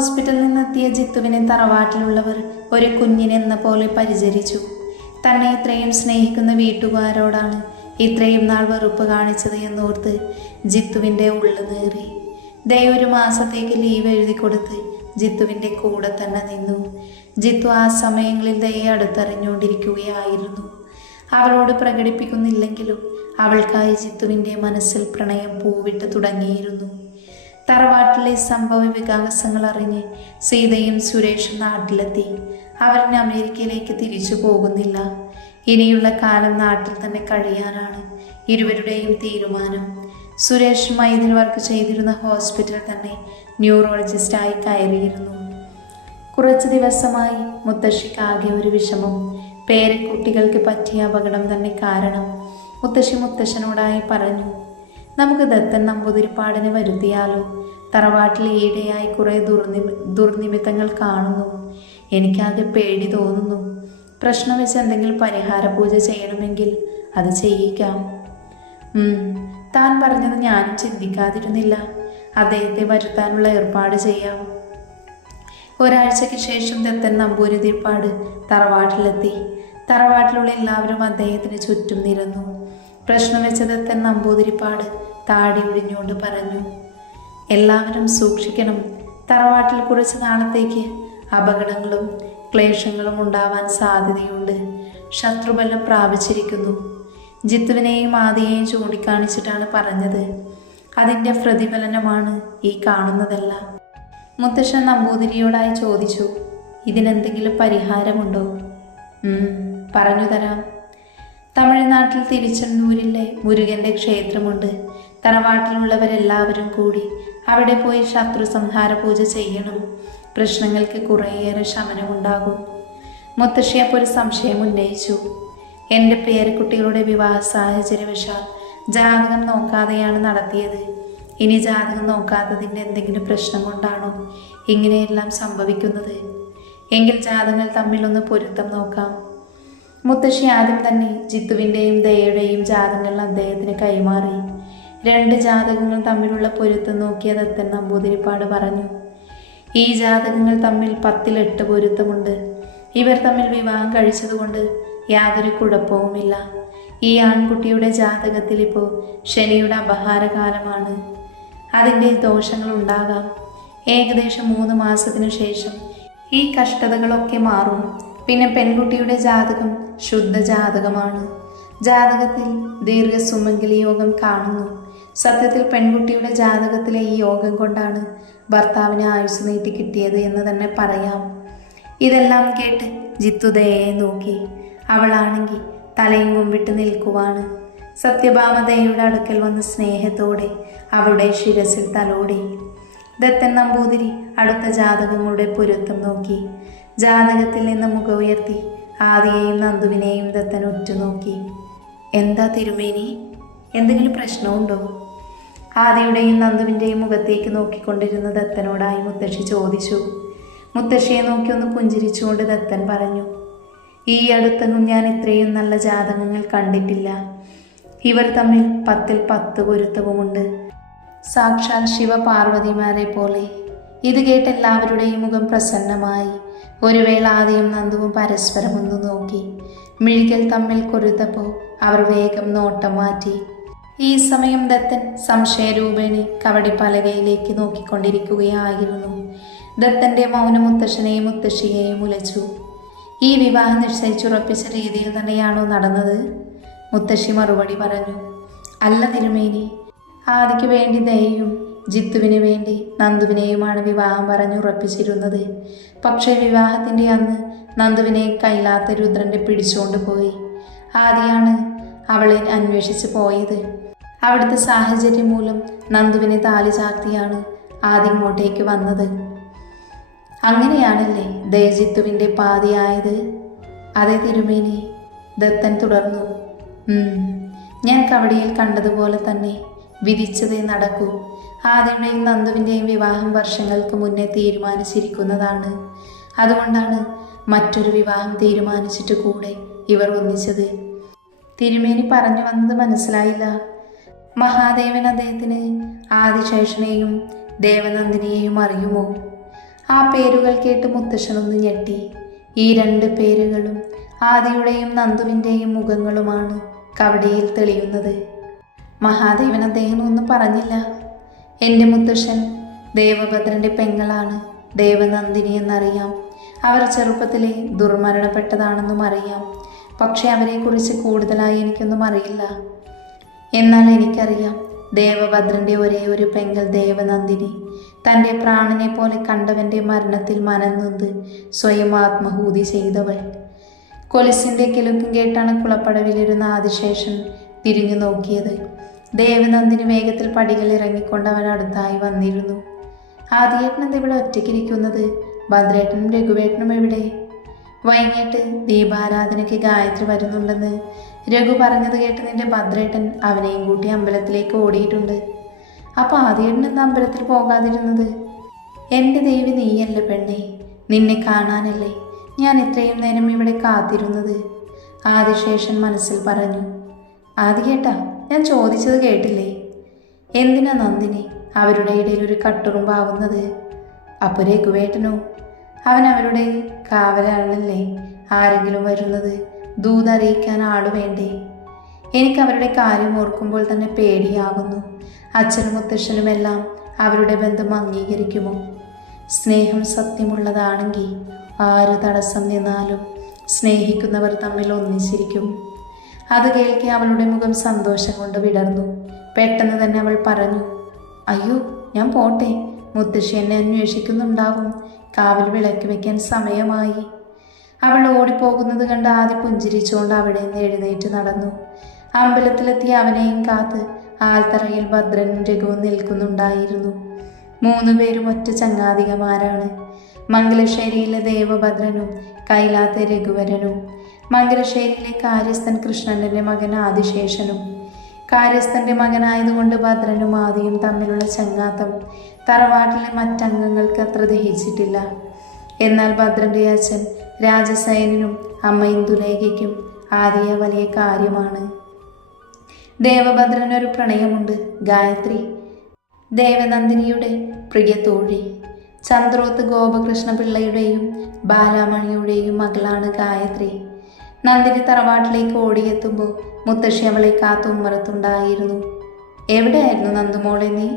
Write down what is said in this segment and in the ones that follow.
ഹോസ്പിറ്റലിൽ നിന്നെത്തിയ ജിത്തുവിനെ തറവാട്ടിലുള്ളവർ ഒരു കുഞ്ഞിനെന്ന പോലെ പരിചരിച്ചു. തന്നെ ഇത്രയും സ്നേഹിക്കുന്ന വീട്ടുകാരോടാണ് ഇത്രയും നാൾ വെറുപ്പ് കാണിച്ചത് എന്നോർത്ത് ജിത്തുവിൻ്റെ ഉള്ളു നേറി. ഒരു മാസത്തേക്ക് ലീവ് എഴുതി കൊടുത്ത് ജിത്തുവിൻ്റെ കൂടെ തന്നെ നിന്നു. ജിത്തു ആ സമയങ്ങളിൽ ദയെ അടുത്തറിഞ്ഞുകൊണ്ടിരിക്കുകയായിരുന്നു. അവളോട് പ്രകടിപ്പിക്കുന്നില്ലെങ്കിലും അവൾക്കായി ജിത്തുവിൻ്റെ മനസ്സിൽ പ്രണയം പൂവിട്ട് തുടങ്ങിയിരുന്നു. തറവാട്ടിലെ സംഭവ വികാസങ്ങൾ അറിഞ്ഞ് സീതയും സുരേഷും നാട്ടിലെത്തി. അവരിന് അമേരിക്കയിലേക്ക് തിരിച്ചു പോകുന്നില്ല. ഇനിയുള്ള കാലം നാട്ടിൽ തന്നെ കഴിയാനാണ് ഇരുവരുടെയും തീരുമാനം. സുരേഷ് മൈദിന് വർക്ക് ചെയ്തിരുന്ന ഹോസ്പിറ്റലിൽ തന്നെ ന്യൂറോളജിസ്റ്റായി കയറിയിരുന്നു. കുറച്ച് ദിവസമായി മുത്തശ്ശിക്ക് ആകെ ഒരു വിഷമം. പേരക്കുട്ടികൾക്ക് പറ്റിയ അപകടം തന്നെ കാരണം. മുത്തശ്ശി മുത്തശ്ശനോടായി പറഞ്ഞു, നമുക്ക് ദത്തൻ നമ്പൂതിരിപ്പാടിനെ വരുത്തിയാലോ? തറവാട്ടിൽ ഈയിടെയായി കുറേ ദുർനിമിത്തങ്ങൾ കാണുന്നു. എനിക്കാകെ പേടി തോന്നുന്നു. പ്രശ്നം വെച്ച് എന്തെങ്കിലും പരിഹാര പൂജ ചെയ്യണമെങ്കിൽ അത് ചെയ്യിക്കാം. താൻ പറഞ്ഞത് ഞാനും ചിന്തിക്കാതിരുന്നില്ല. അദ്ദേഹത്തെ വരുത്താനുള്ള ഏർപ്പാട് ചെയ്യാം. ഒരാഴ്ചയ്ക്ക് ശേഷം ദത്തൻ നമ്പൂതിരിപ്പാട് തറവാട്ടിലെത്തി. തറവാട്ടിലുള്ള എല്ലാവരും അദ്ദേഹത്തിന് ചുറ്റും നിരന്നു. പ്രശ്നം വെച്ച ദത്തൻ നമ്പൂതിരിപ്പാട് താടി ഒഴിഞ്ഞുകൊണ്ട് പറഞ്ഞു, എല്ലാവരും സൂക്ഷിക്കണം. തറവാട്ടിൽ കുറച്ച് നാളത്തേക്ക് അപകടങ്ങളും ക്ലേശങ്ങളും ഉണ്ടാവാൻ സാധ്യതയുണ്ട്. ശത്രുബലം പ്രാപിച്ചിരിക്കുന്നു. ജിത്തുവിനെയും ആദിയെയും ചൂണ്ടിക്കാണിച്ചിട്ടാണ് പറഞ്ഞത്. അതിൻ്റെ പ്രതിഫലനമാണ് ഈ കാണുന്നതെല്ലാം. മുത്തശ്ശൻ നമ്പൂതിരിയോടായി ചോദിച്ചു, ഇതിനെന്തെങ്കിലും പരിഹാരമുണ്ടോ? പറഞ്ഞു തരാം. തമിഴ്നാട്ടിൽ തിരുച്ചെന്നൂരിലെ മുരുകൻ്റെ ക്ഷേത്രമുണ്ട്. തറവാട്ടിലുള്ളവരെല്ലാവരും കൂടി അവിടെ പോയി ശത്രു സംഹാര പൂജ ചെയ്യണം. പ്രശ്നങ്ങൾക്ക് കുറേയേറെ ശമനമുണ്ടാകും. മുത്തശ്ശി അപ്പോൾ ഒരു സംശയം ഉന്നയിച്ചു. എൻ്റെ പേരക്കുട്ടികളുടെ വിവാഹ സാഹചര്യവശാൽ ജാതകം നോക്കാതെയാണ് നടത്തിയത്. ഇനി ജാതകം നോക്കാത്തതിൻ്റെ എന്തെങ്കിലും പ്രശ്നം കൊണ്ടാണോ ഇങ്ങനെയെല്ലാം സംഭവിക്കുന്നത്? എങ്കിൽ ജാതകങ്ങൾ തമ്മിലൊന്ന് പൊരുത്തം നോക്കാം. മുത്തശ്ശി ആദ്യം തന്നെ ജിത്തുവിൻ്റെയും ദയയുടെയും ജാതകങ്ങൾ അദ്ദേഹത്തിന് കൈമാറി. 2 ജാതകങ്ങൾ തമ്മിലുള്ള പൊരുത്തം നോക്കിയ ദത്തൻ നമ്പൂതിരിപ്പാട് പറഞ്ഞു, ഈ ജാതകങ്ങൾ തമ്മിൽ 10-8 പൊരുത്തമുണ്ട്. ഇവർ തമ്മിൽ വിവാഹം കഴിച്ചതുകൊണ്ട് യാതൊരു കുഴപ്പവുമില്ല. ഈ ആൺകുട്ടിയുടെ ജാതകത്തിൽ ഇപ്പോൾ ശനിയുടെ അപഹാരകാലമാണ്. അതിൻ്റെ ദോഷങ്ങൾ ഉണ്ടാകാം. ഏകദേശം 3 മാസത്തിനു ശേഷം ഈ കഷ്ടതകളൊക്കെ മാറും. പിന്നെ പെൺകുട്ടിയുടെ ജാതകം ശുദ്ധ ജാതകമാണ്. ജാതകത്തിൽ ദീർഘസുമംഗലി യോഗം കാണുന്നു. സത്യത്തിൽ പെൺകുട്ടിയുടെ ജാതകത്തിലെ ഈ യോഗം കൊണ്ടാണ് ഭർത്താവിന് ആയുസ് നീട്ടി കിട്ടിയത് എന്ന് തന്നെ പറയാം. ഇതെല്ലാം കേട്ട് ജിത്തുദയെ നോക്കി. അവളാണെങ്കിൽ തലയും കുമ്പിട്ട് നിൽക്കുവാണ്. സത്യഭാമദയുടെ അടുക്കൽ വന്ന് സ്നേഹത്തോടെ അവളുടെ ശിരസിൽ തലോടി. ദത്തൻ നമ്പൂതിരി അടുത്ത ജാതകങ്ങളുടെ പൊരുത്തം നോക്കി. ജാതകത്തിൽ നിന്ന് മുഖം ഉയർത്തി ആദിയെയും നന്ദുവിനെയും ദത്തൻ ഉറ്റുനോക്കി. എന്താ തിരുമേനി, എന്തെങ്കിലും പ്രശ്നമുണ്ടോ? ആദിയുടെയും നന്ദുവിൻ്റെയും മുഖത്തേക്ക് നോക്കിക്കൊണ്ടിരുന്ന ദത്തനോടായി മുത്തശ്ശി ചോദിച്ചു. മുത്തശ്ശിയെ നോക്കി ഒന്ന് പുഞ്ചിരിച്ചുകൊണ്ട് ദത്തൻ പറഞ്ഞു, ഈ അടുത്തൊന്നും ഞാൻ ഇത്രയും നല്ല ജാതകങ്ങൾ കണ്ടിട്ടില്ല. ഇവർ തമ്മിൽ 10-10 പൊരുത്തവുമുണ്ട്. സാക്ഷാൽ ശിവപാർവതിമാരെ പോലെ. ഇത് കേട്ട് എല്ലാവരുടെയും മുഖം പ്രസന്നമായി. ഒരു വേള ആദിയും നന്ദുവും പരസ്പരം ഒന്ന് നോക്കി. മിഴികൾ തമ്മിൽ കൊരുത്തപ്പോൾ അവർ വേഗം നോട്ടം മാറ്റി. ഈ സമയം ദത്തൻ സംശയരൂപേണി കവടിപ്പലകയിലേക്ക് നോക്കിക്കൊണ്ടിരിക്കുകയായിരുന്നു. ദത്തൻ്റെ മൗനം മുത്തശ്ശനെയും മുത്തശ്ശിയെയും ഉലച്ചു. ഈ വിവാഹം നിശ്ചയിച്ചുറപ്പിച്ച രീതിയിൽ തന്നെയാണോ നടന്നത്? മുത്തശ്ശി മറുപടി പറഞ്ഞു, അല്ല തിരുമേനി, ആദിക്ക് വേണ്ടി ദയയും ജിത്തുവിന് വേണ്ടി നന്ദുവിനെയുമാണ് വിവാഹം പറഞ്ഞുറപ്പിച്ചിരുന്നത്. പക്ഷേ വിവാഹത്തിൻ്റെ അന്ന് നന്ദുവിനെ കൈലാത്ത രുദ്രൻ്റെ പിടിച്ചുകൊണ്ട് പോയി. ആദിയാണ് അവളെ അന്വേഷിച്ച് പോയത്. അവിടുത്തെ സാഹചര്യം മൂലം നന്ദുവിനെ താലി ചാർത്തിയാണ് ആദി ഇങ്ങോട്ടേക്ക് വന്നത്. അങ്ങനെയാണല്ലേ ദയജിത്തുവിൻ്റെ പാതിയായത്? അതേ തിരുമേനി, ദത്തൻ തുടർന്നു. ഞാൻ കവടിയിൽ കണ്ടതുപോലെ തന്നെ വിധിച്ചതേ നടക്കൂ. ആദിയുടെയും നന്ദുവിൻ്റെയും വിവാഹം വർഷങ്ങൾക്ക് മുന്നേ തീരുമാനിച്ചിരിക്കുന്നതാണ്. അതുകൊണ്ടാണ് മറ്റൊരു വിവാഹം തീരുമാനിച്ചിട്ട് കൂടെ ഇവർ ഒന്നിച്ചത്. തിരുമേനി പറഞ്ഞു വന്നത് മനസ്സിലായില്ല. മഹാദേവൻ അദ്ദേഹത്തിന് ആദിശേഷനെയും ദേവനന്ദിനിയെയും അറിയുമോ? ആ പേരുകൾ കേട്ട് മുത്തശ്ശനൊന്ന് ഞെട്ടി. ഈ 2 പേരുകളും ആദിയുടെയും നന്ദുവിൻ്റെയും മുഖങ്ങളുമാണ് കവടിയിൽ തെളിയുന്നത്. മഹാദേവൻ അദ്ദേഹം ഒന്നും പറഞ്ഞില്ല. എൻ്റെ മുത്തശ്ശൻ ദേവഭദ്രൻ്റെ പെങ്ങളാണ് ദേവനന്ദിനി എന്നറിയാം. അവർ ചെറുപ്പത്തിലെ ദുർമരണപ്പെട്ടതാണെന്നും അറിയാം. പക്ഷെ അവരെക്കുറിച്ച് കൂടുതലായി എനിക്കൊന്നും അറിയില്ല. എന്നാൽ എനിക്കറിയാം, ദേവഭദ്രൻ്റെ ഒരേ ഒരു പെങ്ങൾ ദേവനന്ദിനി തൻ്റെ പ്രാണനെ പോലെ കണ്ടവൻ്റെ മരണത്തിൽ മനംനൊന്ത് സ്വയം ആത്മഹൂതി ചെയ്തവൾ. കൊലുസിൻ്റെ കിലുക്കം കേട്ടാണ് കുളപ്പടവിലിരുന്ന ആദിശേഷൻ തിരിഞ്ഞു നോക്കിയത്. ദേവനന്ദിനി വേഗത്തിൽ പടികൾ ഇറങ്ങിക്കൊണ്ട് അവൻ അടുത്തായി വന്നിരുന്നു. ആദിയേട്ടൻ എന്ത് ഇവിടെ ഒറ്റയ്ക്കിരിക്കുന്നത്? ഭദ്രേട്ടനും രഘുവേട്ടനും എവിടെ? വൈകിട്ട് ദീപാരാധനയ്ക്ക് ഗായത്രി വരുന്നുണ്ടെന്ന് രഘു പറഞ്ഞത് കേട്ട് നിന്റെ ഭദ്രേട്ടൻ അവനെയും കൂട്ടി അമ്പലത്തിലേക്ക് ഓടിയിട്ടുണ്ട്. അപ്പോൾ ആദിയേട്ടൻ എന്താ അമ്പലത്തിൽ പോകാതിരുന്നത്? എൻ്റെ ദേവി നീയല്ല പെണ്ണേ, നിന്നെ കാണാനല്ലേ ഞാൻ ഇത്രയും നേരം ഇവിടെ കാത്തിരുന്നത്, ആദിശേഷൻ മനസ്സിൽ പറഞ്ഞു. ആദികേട്ടാ, ഞാൻ ചോദിച്ചത് കേട്ടില്ലേ? എന്തിനാ നന്ദിനി അവരുടെ ഇടയിൽ ഒരു കട്ടുറുമ്പാവുന്നത്? അപ്പോൾ രഘുവേട്ടനോ? അവൻ അവരുടെ കാവലാളല്ലേ. ആരെങ്കിലും വരുന്നത് ദൂതറിയിക്കാൻ ആള് വേണ്ടേ? എനിക്ക് അവരുടെ കാര്യം ഓർക്കുമ്പോൾ തന്നെ പേടിയാവുന്നു. അച്ഛനും മുത്തശ്ശനുമെല്ലാം അവരുടെ ബന്ധം അംഗീകരിക്കുമോ? സ്നേഹം സത്യമുള്ളതാണെങ്കിൽ ആര് തടസ്സം നിന്നാലും സ്നേഹിക്കുന്നവർ തമ്മിൽ ഒന്നിച്ചിരിക്കും. അത് കേൾക്കെ അവളുടെ മുഖം സന്തോഷം കൊണ്ട് വിടർന്നു. പെട്ടെന്ന് തന്നെ അവൾ പറഞ്ഞു, അയ്യോ ഞാൻ പോട്ടെ, മുത്തശ്ശി എന്നെ അന്വേഷിക്കുന്നുണ്ടാവും. കാവൽ വിളക്ക് വെക്കാൻ സമയമായി. അവൾ ഓടിപ്പോകുന്നത് കണ്ട് ആദ്യ പുഞ്ചിരിച്ചുകൊണ്ട് അവിടെ നിന്ന് എഴുന്നേറ്റ് നടന്നു. അമ്പലത്തിലെത്തി അവനെയും കാത്ത് ആൽത്തറയിൽ ഭദ്രനും രഘുവും നിൽക്കുന്നുണ്ടായിരുന്നു. 3 പേരും ഒറ്റ ചങ്ങാതികമാരാണ്. മംഗലശ്ശേരിയിലെ ദേവഭദ്രനും കൈലാത്തെ രഘുവരനും, മംഗലശ്ശേരിയിലെ കാര്യസ്ഥൻ കൃഷ്ണൻ്റെ മകൻ ആദിശേഷനും. കാര്യസ്ഥൻ്റെ മകനായതുകൊണ്ട് ഭദ്രനും ആദിയും തമ്മിലുള്ള ചങ്ങാത്തം തറവാട്ടിലെ മറ്റംഗങ്ങൾക്ക് അത്ര ദഹിച്ചിട്ടില്ല. എന്നാൽ ഭദ്രൻ്റെ അച്ഛൻ രാജസേനനും അമ്മ ഇന്ദുലേഖയ്ക്കും ആദിയെ വലിയ കാര്യമാണ്. ദേവഭദ്രനൊരു പ്രണയമുണ്ട്, ഗായത്രി, ദേവനന്ദിനിയുടെ പ്രിയ തോഴി. ചന്ദ്രോത്ത് ഗോപകൃഷ്ണപിള്ളയുടെയും ബാലാമണിയുടെയും മകളാണ് ഗായത്രി. നന്ദിനി തറവാട്ടിലേക്ക് ഓടിയെത്തുമ്പോൾ മുത്തശ്ശി അവളെ കാത്തുമ്മറത്തുണ്ടായിരുന്നു. എവിടെയായിരുന്നു നന്ദുമോളെ നീ?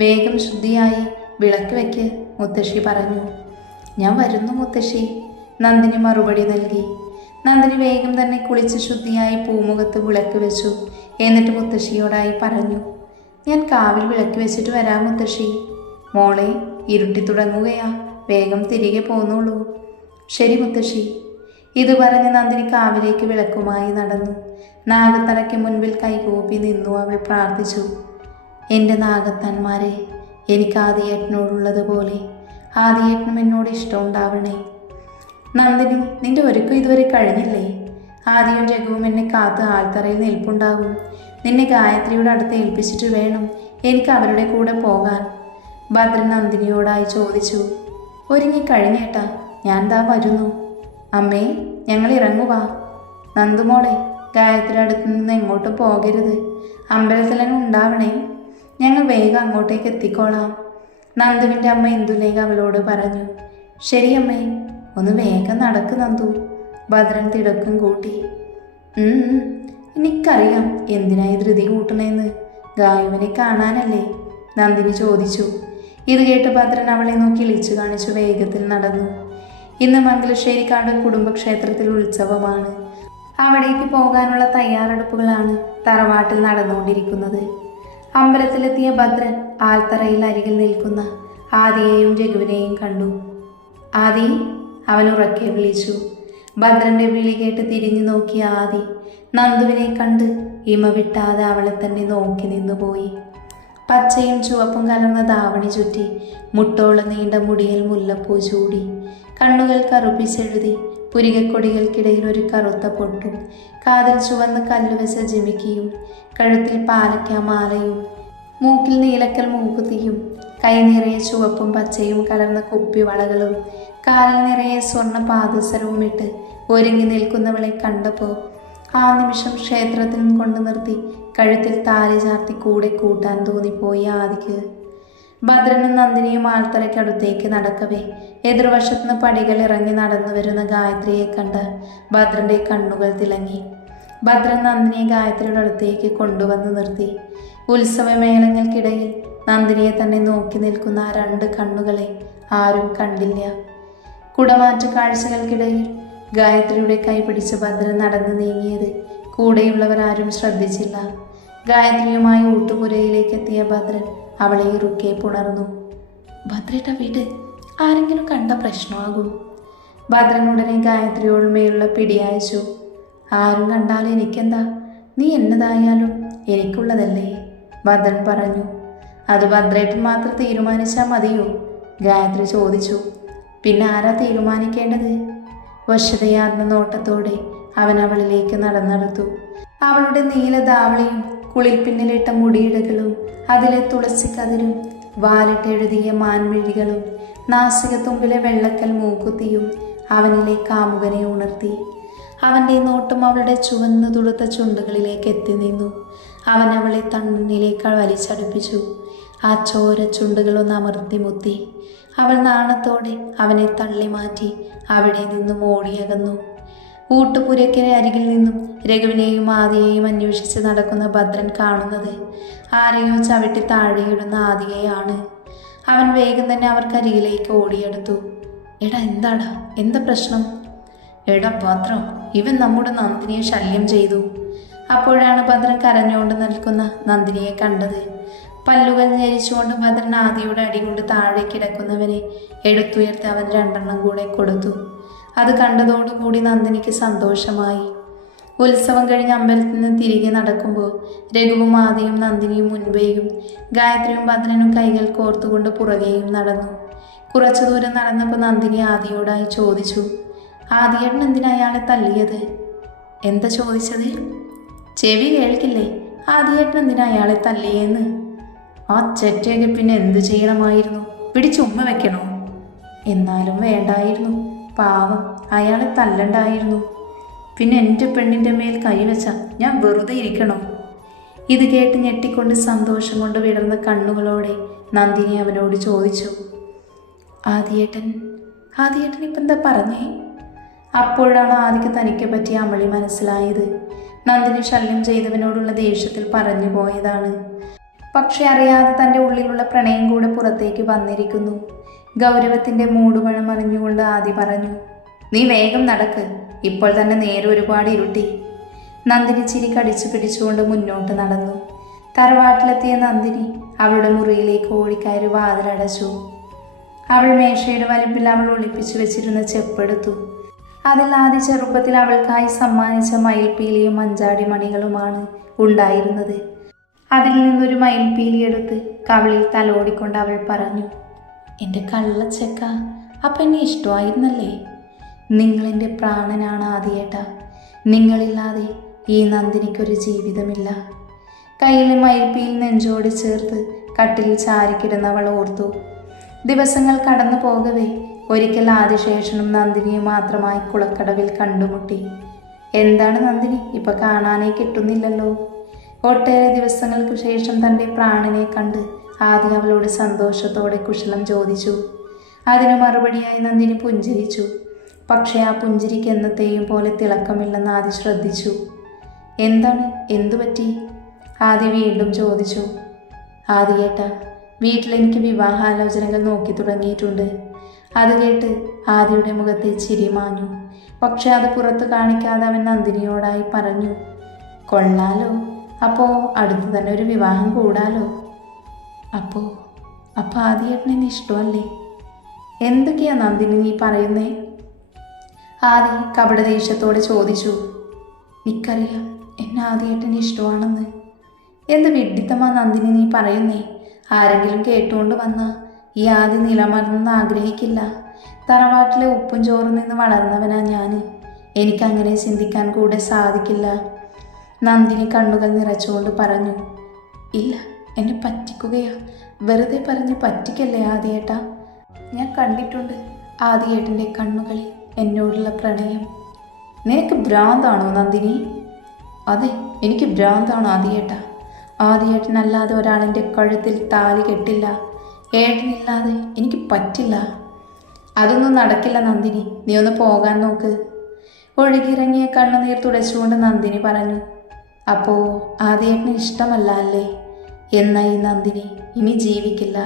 വേഗം ശുദ്ധിയായി വിളക്ക് വെക്ക്, മുത്തശ്ശി പറഞ്ഞു. ഞാൻ വരുന്നു മുത്തശ്ശി, നന്ദിനി മറുപടി നൽകി. നന്ദിനി വേഗം തന്നെ കുളിച്ച് ശുദ്ധിയായി പൂമുഖത്ത് വിളക്ക് വെച്ചു. എന്നിട്ട് മുത്തശ്ശിയോടായി പറഞ്ഞു, ഞാൻ കാവിൽ വിളക്ക് വെച്ചിട്ട് വരാം മുത്തശ്ശി. മോളെ, ഇരുട്ടി തുടങ്ങുകയാ, വേഗം തിരികെ പോന്നോളൂ. ശരി മുത്തശ്ശി. ഇത് പറഞ്ഞ് നന്ദിനി കാവിലേക്ക് വിളക്കുമായി നടന്നു. നാഗത്തറയ്ക്ക് മുൻപിൽ കൈകൂപ്പി നിന്നു അവൾ പ്രാർത്ഥിച്ചു, എൻ്റെ നാഗത്താന്മാരെ, എനിക്ക് ആദിയേട്ടനോടുള്ളതുപോലെ ആദിയേട്ടനും എന്നോട് ഇഷ്ടമുണ്ടാവണേ. നന്ദിനി, നിന്റെ ഒരുക്കം ഇതുവരെ കഴിഞ്ഞില്ലേ? ആദിയും രഘുവും എന്നെ കാത്ത് ആൽത്തറയിൽ നിൽപ്പുണ്ടാകും. നിന്നെ ഗായത്രിയുടെ അടുത്ത് ഏൽപ്പിച്ചിട്ട് വേണം എനിക്ക് അവരുടെ കൂടെ പോകാൻ. ഭദ്രൻ നന്ദിനിയോടായി ചോദിച്ചു. ഒരുങ്ങിക്കഴിഞ്ഞേട്ടാ, ഞാൻ ദാ വരുന്നു. അമ്മേ, ഞങ്ങൾ ഇറങ്ങുവാ. നന്ദുമോളെ, ഗായത്രി അടുത്ത് നിന്ന് എങ്ങോട്ടും പോകരുത്, അമ്പലത്തിലങ്ങ് ഉണ്ടാവണേ. ഞങ്ങൾ വേഗം അങ്ങോട്ടേക്ക് എത്തിക്കോളാം. നന്ദുവിൻ്റെ അമ്മ ഇന്ദുലേഖ അവളോട് പറഞ്ഞു. ശരിയമ്മേ, ഒന്ന് വേഗം നടക്ക് നന്ദു, ഭദ്രൻ തിടക്കം കൂട്ടി. എനിക്കറിയാം എന്തിനായി ധൃതി കൂട്ടണേന്ന്, ഗായുവിനെ കാണാനല്ലേ, നന്ദിനി ചോദിച്ചു. ഇത് കേട്ട് ഭദ്രൻ അവളെ നോക്കി ഇളിച്ചു കാണിച്ചു വേഗത്തിൽ നടന്നു. ഇന്ന് മംഗലശ്ശേരിക്കാട് കുടുംബക്ഷേത്രത്തിൽ ഉത്സവമാണ്. അവിടേക്ക് പോകാനുള്ള തയ്യാറെടുപ്പുകളാണ് തറവാട്ടിൽ നടന്നുകൊണ്ടിരിക്കുന്നത്. അമ്പലത്തിലെത്തിയ ഭദ്രൻ ആൽത്തറയിൽ അരികിൽ നിൽക്കുന്ന ആദിയെയും രഘുവിനെയും കണ്ടു. ആദി, അവൻ ഉറക്കെ വിളിച്ചു. ഭദ്രന്റെ വിളി കേട്ട് തിരിഞ്ഞു നോക്കിയ ആദി നന്ദുവിനെ കണ്ട് ഇമ വിട്ടാതെ അവളെ തന്നെ നോക്കി നിന്നുപോയി. പച്ചയും ചുവപ്പും കലർന്ന ധാവണി ചുറ്റി, മുട്ടോളം നീണ്ട മുടിയിൽ മുല്ലപ്പൂ ചൂടി, കണ്ണുകൾ കറുപ്പിച്ചെഴുതി, പുരികക്കൊടികൾക്കിടയിൽ ഒരു കറുത്ത പൊട്ടും, കാതിൽ ചുവന്ന് കല്ലുവെച്ച ജിമിക്കിയും, കഴുത്തിൽ പാലക്ക മാലയും, മൂക്കിൽ നീലക്കൽ മൂക്കുത്തിയും, കൈ നിറയെ ചുവപ്പും പച്ചയും കലർന്ന കുപ്പിവളകളും, കാലിൽ നിറയെ സ്വർണ്ണ പാദസരവും ഇട്ട് ഒരുങ്ങി നിൽക്കുന്നവളെ കണ്ടപ്പോൾ ആ നിമിഷം ക്ഷേത്രത്തിൽ കൊണ്ടു നിർത്തി കഴുത്തിൽ താലി ചാർത്തി കൂടെ കൂട്ടാൻ തോന്നിപ്പോയി ആദിക്ക്. ഭദ്രനും നന്ദിനിയും ആൾത്തറയ്ക്കടുത്തേക്ക് നടക്കവേ എതിർവശത്തുനിന്ന് പടികൾ ഇറങ്ങി നടന്നു വരുന്ന ഗായത്രിയെ കണ്ട് ഭദ്രന്റെ കണ്ണുകൾ തിളങ്ങി. ഭദ്രൻ നന്ദിനിയെ ഗായത്രിയുടെ അടുത്തേക്ക് കൊണ്ടുവന്ന് നിർത്തി. ഉത്സവമേളങ്ങൾക്കിടയിൽ നന്ദിനിയെ തന്നെ നോക്കി നിൽക്കുന്ന ആ രണ്ട് കണ്ണുകളെ ആരും കണ്ടില്ല. കുടമാറ്റ കാഴ്ചകൾക്കിടയിൽ ഗായത്രിയുടെ കൈ പിടിച്ച് ഭദ്രൻ നടന്നു നീങ്ങിയത് കൂടെയുള്ളവരാരും ശ്രദ്ധിച്ചില്ല. ഗായത്രിയുമായി ഊട്ടുപുരയിലേക്ക് എത്തിയ ഭദ്രൻ അവളെ ഇറുക്കെ പുണർന്നു. ഭദ്രേട്ട വീട് ആരെങ്കിലും കണ്ട പ്രശ്നമാകും. ഭദ്രൻ ഉടനെ ഗായത്രിയോട് മേലുള്ള പിടിയയച്ചു. ആരും കണ്ടാൽ എനിക്കെന്താ, നീ എന്നതായാലും എനിക്കുള്ളതല്ലേ, ഭദ്രൻ പറഞ്ഞു. അത് ഭദ്രേട്ടൻ മാത്രം തീരുമാനിച്ചാൽ മതിയോ? ഗായത്രി ചോദിച്ചു. പിന്നെ ആരാ തീരുമാനിക്കേണ്ടത്? വശതയാർന്ന നോട്ടത്തോടെ അവൻ അവളിലേക്ക് നടന്നെടുത്തു. അവളുടെ നീല ധാവളിയും കുളിർപ്പിന്നിലിട്ട മുടിയിടകളും അതിലെ തുളസിക്കതിരും വാലിട്ടെഴുതിയ മാൻമിഴികളും നാസികത്തുമ്പിലെ വെള്ളക്കൽ മൂക്കുത്തിയും അവനിലെ കാമുകനെ ഉണർത്തി. അവൻ്റെ നോട്ടം അവളുടെ ചുവന്നു തുടുത്ത ചുണ്ടുകളിലേക്ക് എത്തി നിന്നു. അവൻ അവളെ തന്നിലേക്ക് വലിച്ചടുപ്പിച്ചു. ആ ചോര ചുണ്ടുകളൊന്ന് അമർത്തി മുത്തി. അവൾ നാണത്തോടെ അവനെ തള്ളി മാറ്റി അവിടെ നിന്നും ഓടിയകന്നു. ഊട്ടുപുരയ്ക്കര അരികിൽ നിന്നും രഘുവിനെയും ആദിയെയും അന്വേഷിച്ച് നടക്കുന്ന ഭദ്രൻ കാണുന്നത് ആരെയോ ചവിട്ടി താഴെയിടുന്ന ആദിയെയാണ്. അവൻ വേഗം തന്നെ അവർക്കരികിലേക്ക് ഓടിയെടുത്തു. എടാ എന്താടാ, എന്താ പ്രശ്നം? എടാ ഭദ്രം, ഇവൻ നമ്മുടെ നന്ദിനിയെ ശല്യം ചെയ്തു. അപ്പോഴാണ് ഭദ്രൻ കരഞ്ഞുകൊണ്ട് നിൽക്കുന്ന നന്ദിനിയെ കണ്ടത്. പല്ലുകൾ ഞെരിച്ചുകൊണ്ട് ഭദ്രൻ ആദിയുടെ അടികൊണ്ട് താഴെ കിടക്കുന്നവനെ എടുത്തുയർത്തി അവൻ രണ്ടെണ്ണം കൂടെ കൊടുത്തു. അത് കണ്ടതോടുകൂടി നന്ദിനിക്ക് സന്തോഷമായി. ഉത്സവം കഴിഞ്ഞ് അമ്പലത്തിൽ നിന്ന് തിരികെ നടക്കുമ്പോൾ രഘുവും ആദിയും നന്ദിനിയും മുൻപേയും ഗായത്രിയും ഭദ്രനും കൈകൾ കോർത്തുകൊണ്ട് പുറകെയും നടന്നു. കുറച്ചു ദൂരം നടന്നപ്പോൾ നന്ദിനി ആദിയോടായി ചോദിച്ചു, ആദിയേട്ടൻ എന്തിനാ അയാളെ തല്ലിയത്? എന്താ ചോദിച്ചത്? ചെവി കേൾക്കില്ലേ? ആദിയേട്ടൻ എന്തിനാ അയാളെ തല്ലിയെന്ന്? ആ ചെറ്റയൊക്കെ പിന്നെ എന്ത് ചെയ്യണമായിരുന്നു? പിടിച്ചുമ്മ വെക്കണോ? എന്നാലും വേണ്ടായിരുന്നു, പാവം, അയാളെ തല്ലണ്ടായിരുന്നു. പിന്നെ എൻ്റെ പെണ്ണിൻ്റെ മേൽ കൈവച്ച ഞാൻ വെറുതെ ഇരിക്കണോ? ഇത് കേട്ട് ഞെട്ടിക്കൊണ്ട് സന്തോഷം കൊണ്ട് വിടർന്ന കണ്ണുകളോടെ നന്ദിനി അവനോട് ചോദിച്ചു, ആദിയേട്ടൻ ഇപ്പം എന്താ പറഞ്ഞേ? അപ്പോഴാണ് ആദിക്ക് തനിക്ക് പറ്റിയ അമളി മനസ്സിലായത്. നന്ദിനി ശല്യം ചെയ്തവനോടുള്ള ദേഷ്യത്തിൽ പറഞ്ഞു പോയതാണ്. പക്ഷെ അറിയാതെ തൻ്റെ ഉള്ളിലുള്ള പ്രണയം കൂടെ പുറത്തേക്ക് വന്നിരിക്കുന്നു. ഗൗരവത്തിൻ്റെ മൂടുപഴം അറിഞ്ഞുകൊണ്ട് ആദി പറഞ്ഞു, നീ വേഗം നടക്ക്, ഇപ്പോൾ തന്നെ നേരെ ഒരുപാട് ഇരുട്ടി. നന്ദിനി ചിരി കടിച്ചു പിടിച്ചുകൊണ്ട് മുന്നോട്ട് നടന്നു. തറവാട്ടിലെത്തിയ നന്ദിനി അവളുടെ മുറിയിലേക്ക് ഓടിക്കയറി വാതിലടച്ചു. അവൾ മേശയുടെ വലിപ്പിൽ അവൾ ഒളിപ്പിച്ചു വെച്ചിരുന്ന ചെപ്പെടുത്തു. അതിൽ ആദ്യ ചെറുപ്പത്തിൽ അവൾക്കായി സമ്മാനിച്ച മയിൽപ്പീലിയും മഞ്ചാടി മണികളുമാണ് ഉണ്ടായിരുന്നത്. അതിൽ നിന്നൊരു മയിൽപ്പീലി എടുത്ത് കവിളിൽ തലോടിക്കൊണ്ട് അവൾ പറഞ്ഞു, എൻ്റെ കള്ളച്ചക്ക, അപ്പം എന്നെ ഇഷ്ടമായിരുന്നല്ലേ? നിങ്ങളെൻ്റെ പ്രാണനാണ് ആദിയേട്ട. നിങ്ങളില്ലാതെ ഈ നന്ദിനിക്കൊരു ജീവിതമില്ല. കയ്യിലെ മയിൽപ്പീലി നെഞ്ചോട് ചേർത്ത് കട്ടിലിൽ ചാരിക്കിടന്നവൾ ഓർത്തു. ദിവസങ്ങൾ കടന്നു പോകവേ ഒരിക്കൽ ആദിശേഷനും നന്ദിനിയും മാത്രമായി കുളക്കടവിൽ കണ്ടുമുട്ടി. എന്താണ് നന്ദിനി, ഇപ്പം കാണാനേ കിട്ടുന്നില്ലല്ലോ? ഒട്ടേറെ ദിവസങ്ങൾക്ക് ശേഷം തൻ്റെ പ്രാണനെ കണ്ട് ആദി അവളോട് സന്തോഷത്തോടെ കുശലം ചോദിച്ചു. അതിന് മറുപടിയായി നന്ദിനി പുഞ്ചിരിച്ചു. പക്ഷേ ആ പുഞ്ചിരിക്ക് എന്നത്തെയും പോലെ തിളക്കമില്ലെന്ന് ആദി ശ്രദ്ധിച്ചു. എന്താണ്, എന്തു പറ്റി? ആദി വീണ്ടും ചോദിച്ചു. ആദിയേട്ടാ, വീട്ടിലെനിക്ക് വിവാഹാലോചനകൾ നോക്കി തുടങ്ങിയിട്ടുണ്ട്. അത് കേട്ട് ആദിയുടെ മുഖത്തെ ചിരി മാഞ്ഞു. പക്ഷെ അത് പുറത്തു കാണിക്കാതെ അവൻ നന്ദിനിയോടായി പറഞ്ഞു, കൊള്ളാലോ, അപ്പോൾ അടുത്ത് തന്നെ ഒരു വിവാഹം കൂടാലോ. അപ്പോൾ ആദിയേട്ടനെ ഇഷ്ടമല്ലേ? എന്തൊക്കെയാ നന്ദിനി നീ പറയുന്നേ? ആദി കപടദേഷ്യത്തോടെ ചോദിച്ചു. നിക്കറിയാം എന്നെ ആദിയേട്ടന് ഇഷ്ടമാണെന്ന്. എന്ത് വിഡ്ഢിത്തമാ നന്ദിനി നീ പറയുന്നേ? ആരെങ്കിലും കേട്ടുകൊണ്ട് വന്നാൽ ഈ ആദി നിലമറന്ന് ആഗ്രഹിക്കില്ല. തറവാട്ടിലെ ഉപ്പും ചോറും നിന്ന് വളർന്നവനാ ഞാൻ. എനിക്കങ്ങനെ ചിന്തിക്കാൻ കൂടെ സാധിക്കില്ല. നന്ദിനി കണ്ണുകൾ നിറച്ചുകൊണ്ട് പറഞ്ഞു. ഇല്ല, എന്നെ പറ്റിക്കുകയാ. വെറുതെ പറഞ്ഞ് പറ്റിക്കല്ലേ ആദിയേട്ടാ. ഞാൻ കണ്ടിട്ടുണ്ട് ആദിയേട്ടൻ്റെ കണ്ണുകളിൽ എന്നോടുള്ള പ്രണയം. നിനക്ക് ഭ്രാന്താണോ നന്ദിനി? അതെ, എനിക്ക് ഭ്രാന്താണ് ആദിയേട്ടാ. ആദിയേട്ടനല്ലാതെ ഒരാളെൻ്റെ കഴുത്തിൽ താലി കെട്ടില്ല. ഏട്ടനില്ലാതെ എനിക്ക് പറ്റില്ല. അതൊന്നും നടക്കില്ല നന്ദിനി, നീ ഒന്ന് പോകാൻ നോക്ക്. ഒഴുകിയിറങ്ങിയ കണ്ണുനീർ തുടച്ചുകൊണ്ട് നന്ദിനി പറഞ്ഞു. അപ്പോൾ ആദ്യേട്ടന് ഇഷ്ടമല്ല അല്ലേ? എന്നായി നന്ദിനി ഇനി ജീവിക്കില്ല.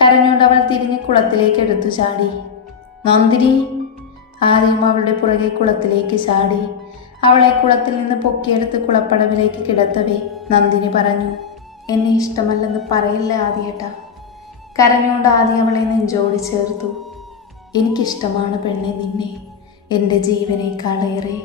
കരഞ്ഞുകൊണ്ട് അവൾ തിരിഞ്ഞ് കുളത്തിലേക്ക് എടുത്തു ചാടി. നന്ദിനി! ആദ്യം അവളുടെ പുറകെ കുളത്തിലേക്ക് ചാടി. അവളെ കുളത്തിൽ നിന്ന് പൊക്കിയെടുത്ത് കുളപ്പടവിലേക്ക് കിടത്തവേ നന്ദിനി പറഞ്ഞു. എന്നെ ഇഷ്ടമല്ലെന്ന് പറയില്ല ആദ്യേട്ടാ. കരഞ്ഞുകൊണ്ട് ആദ്യം അവളെ നെഞ്ചോടി ചേർത്തു. എനിക്കിഷ്ടമാണ് പെണ്ണെ നിന്നെ, എൻ്റെ ജീവനേക്കാളേറെ.